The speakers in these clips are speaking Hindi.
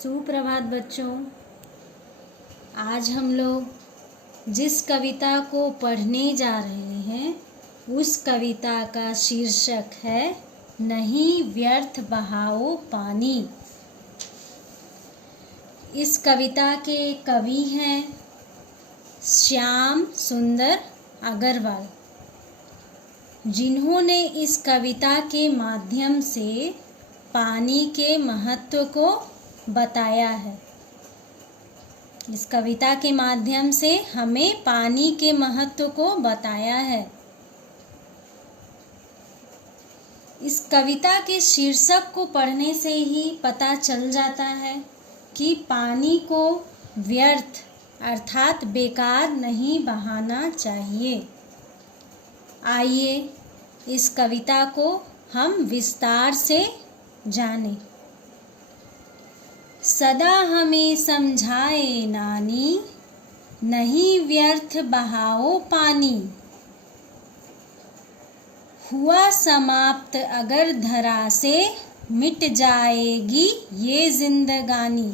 सुप्रभात बच्चों। आज हम लोग जिस कविता को पढ़ने जा रहे हैं उस कविता का शीर्षक है नहीं व्यर्थ बहाओ पानी। इस कविता के कवि हैं श्याम सुंदर अग्रवाल, जिन्होंने इस कविता के माध्यम से पानी के महत्व को बताया है। इस कविता के माध्यम से हमें पानी के महत्व को बताया है। इस कविता के शीर्षक को पढ़ने से ही पता चल जाता है कि पानी को व्यर्थ अर्थात बेकार नहीं बहाना चाहिए। आइए इस कविता को हम विस्तार से जानें। सदा हमें समझाए नानी, नहीं व्यर्थ बहाओ पानी। हुआ समाप्त अगर धरा से, मिट जाएगी ये जिंदगानी।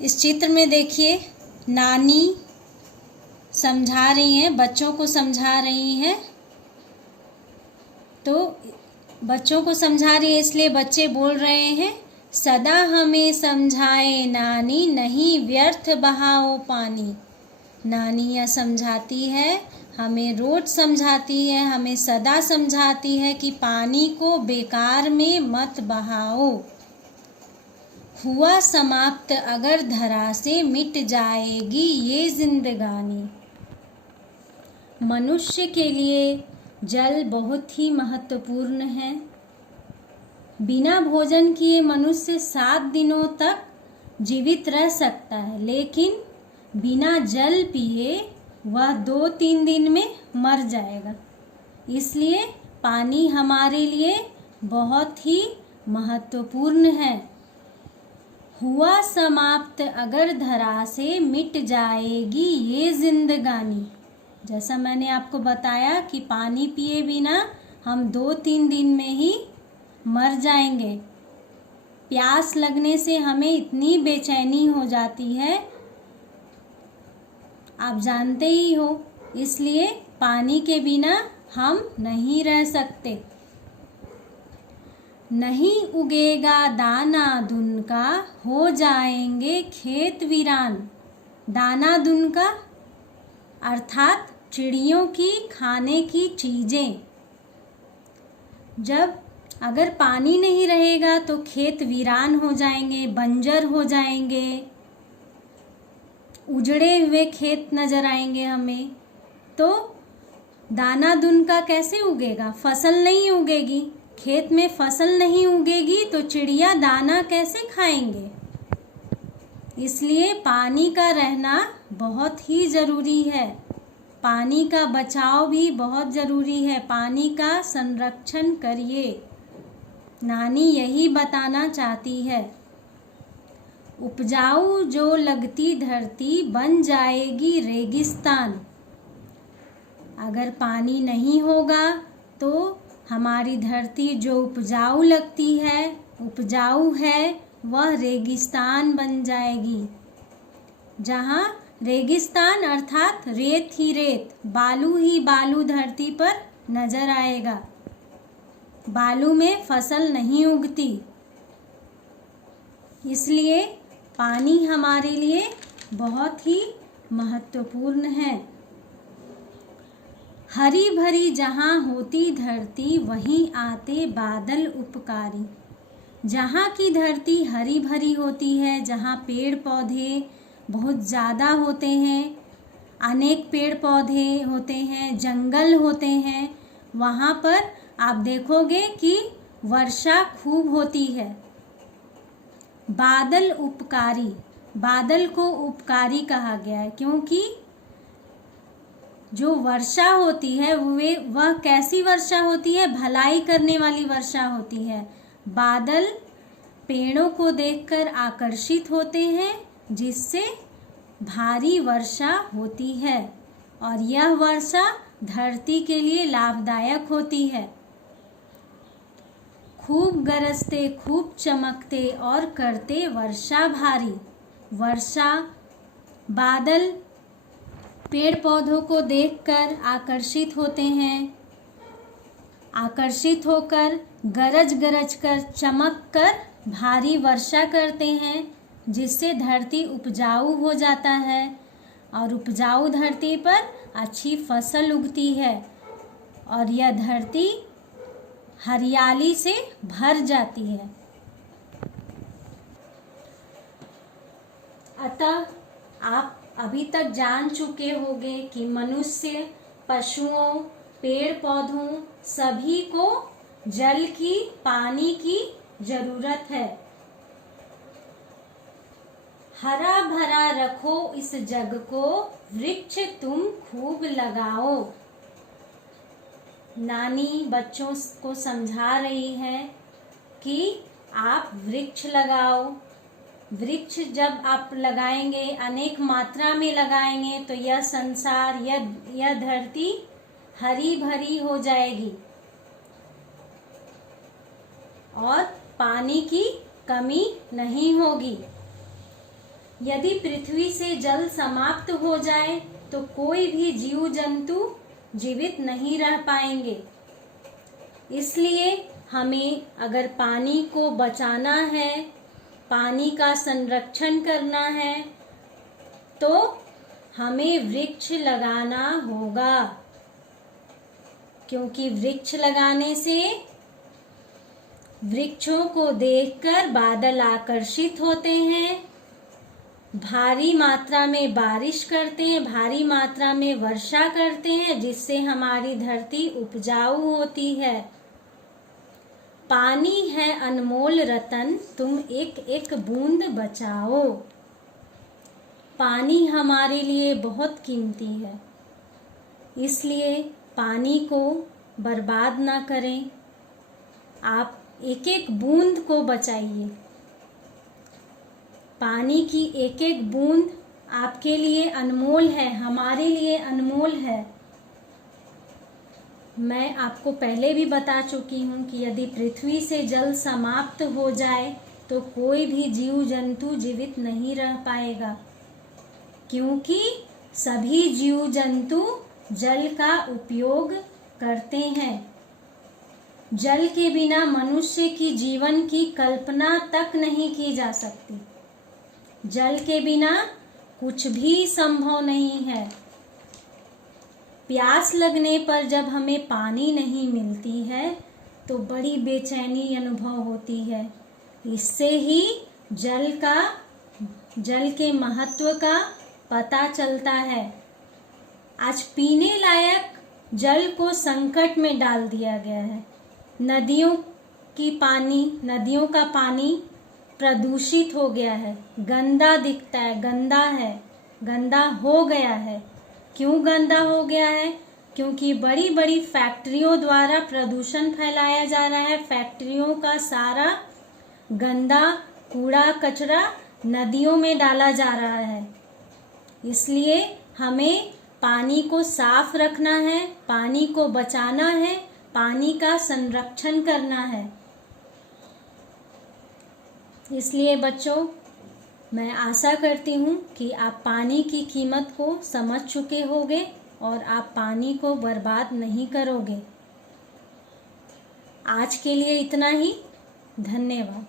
इस चित्र में देखिए, नानी समझा रही हैं, बच्चों को समझा रही हैं। तो बच्चों को समझा रही है इसलिए बच्चे बोल रहे हैं, सदा हमें समझाए नानी, नहीं व्यर्थ बहाओ पानी। नानी यह समझाती है, हमें रोज समझाती है, हमें सदा समझाती है कि पानी को बेकार में मत बहाओ। हुआ समाप्त अगर धरा से, मिट जाएगी ये जिंदगानी। मनुष्य के लिए जल बहुत ही महत्वपूर्ण है। बिना भोजन किए मनुष्य 7 दिनों तक जीवित रह सकता है, लेकिन बिना जल पिए वह 2-3 दिन में मर जाएगा। इसलिए पानी हमारे लिए बहुत ही महत्वपूर्ण है। हुआ समाप्त अगर धरा से, मिट जाएगी ये जिंदगानी। जैसा मैंने आपको बताया कि पानी पिए बिना हम 2-3 दिन में ही मर जाएंगे। प्यास लगने से हमें इतनी बेचैनी हो जाती है, आप जानते ही हो। इसलिए पानी के बिना हम नहीं रह सकते। नहीं उगेगा दाना दुन का, हो जाएंगे खेत वीरान। दाना दुन का अर्थात चिड़ियों की खाने की चीजें। जब अगर पानी नहीं रहेगा तो खेत वीरान हो जाएंगे, बंजर हो जाएंगे, उजड़े हुए खेत नजर आएंगे हमें। तो दाना दुन का कैसे उगेगा? फसल नहीं उगेगी, खेत में फसल नहीं उगेगी तो चिड़िया दाना कैसे खाएंगे? इसलिए पानी का रहना बहुत ही ज़रूरी है। पानी का बचाव भी बहुत ज़रूरी है। पानी का संरक्षण करिए। नानी यही बताना चाहती है। उपजाऊ जो लगती धरती, बन जाएगी रेगिस्तान। अगर पानी नहीं होगा तो हमारी धरती जो उपजाऊ लगती है, उपजाऊ है, वह रेगिस्तान बन जाएगी। जहाँ रेगिस्तान अर्थात रेत ही रेत, बालू ही बालू धरती पर नजर आएगा। बालू में फसल नहीं उगती। इसलिए पानी हमारे लिए बहुत ही महत्वपूर्ण है। हरी भरी जहाँ होती धरती, वहीं आते बादल उपकारी। जहाँ की धरती हरी भरी होती है, जहाँ पेड़ पौधे बहुत ज़्यादा होते हैं, अनेक पेड़ पौधे होते हैं, जंगल होते हैं, वहाँ पर आप देखोगे कि वर्षा खूब होती है। बादल उपकारी, बादल को उपकारी कहा गया है क्योंकि जो वर्षा होती है वह कैसी वर्षा होती है? भलाई करने वाली वर्षा होती है। बादल पेड़ों को देखकर आकर्षित होते हैं, जिससे भारी वर्षा होती है और यह वर्षा धरती के लिए लाभदायक होती है। खूब गरजते, खूब चमकते और करते वर्षा भारी। वर्षा, बादल पेड़ पौधों को देखकर आकर्षित होते हैं, आकर्षित होकर गरज गरज कर, चमक कर भारी वर्षा करते हैं, जिससे धरती उपजाऊ हो जाता है और उपजाऊ धरती पर अच्छी फसल उगती है और यह धरती हरियाली से भर जाती है। अतः आप अभी तक जान चुके होंगे कि मनुष्य, पशुओं, पेड़ पौधों सभी को जल की, पानी की जरूरत है। हरा भरा रखो इस जग को, वृक्ष तुम खूब लगाओ। नानी बच्चों को समझा रही है कि आप वृक्ष लगाओ। वृक्ष जब आप लगाएंगे, अनेक मात्रा में लगाएंगे, तो यह संसार, यह धरती हरी भरी हो जाएगी और पानी की कमी नहीं होगी। यदि पृथ्वी से जल समाप्त हो जाए तो कोई भी जीव जंतु जीवित नहीं रह पाएंगे। इसलिए हमें अगर पानी को बचाना है, पानी का संरक्षण करना है, तो हमें वृक्ष लगाना होगा, क्योंकि वृक्ष लगाने से वृक्षों को देखकर बादल आकर्षित होते हैं, भारी मात्रा में बारिश करते हैं, भारी मात्रा में वर्षा करते हैं, जिससे हमारी धरती उपजाऊ होती है। पानी है अनमोल रतन, तुम एक एक बूंद बचाओ। पानी हमारे लिए बहुत कीमती है, इसलिए पानी को बर्बाद ना करें। आप एक एक बूंद को बचाइए। पानी की एक एक बूंद आपके लिए अनमोल है, हमारे लिए अनमोल है। मैं आपको पहले भी बता चुकी हूँ कि यदि पृथ्वी से जल समाप्त हो जाए तो कोई भी जीव जंतु जीवित नहीं रह पाएगा, क्योंकि सभी जीव जंतु जल का उपयोग करते हैं। जल के बिना मनुष्य की जीवन की कल्पना तक नहीं की जा सकती। जल के बिना कुछ भी संभव नहीं है। प्यास लगने पर जब हमें पानी नहीं मिलती है तो बड़ी बेचैनी अनुभव होती है। इससे ही जल के महत्व का पता चलता है। आज पीने लायक जल को संकट में डाल दिया गया है। नदियों का पानी प्रदूषित हो गया है, गंदा दिखता है, गंदा हो गया है। क्यों गंदा हो गया है? क्योंकि बड़ी बड़ी फैक्ट्रियों द्वारा प्रदूषण फैलाया जा रहा है। फैक्ट्रियों का सारा गंदा कूड़ा कचरा नदियों में डाला जा रहा है। इसलिए हमें पानी को साफ रखना है, पानी को बचाना है, पानी का संरक्षण करना है। इसलिए बच्चों, मैं आशा करती हूँ कि आप पानी की कीमत को समझ चुके होंगे और आप पानी को बर्बाद नहीं करोगे। आज के लिए इतना ही। धन्यवाद।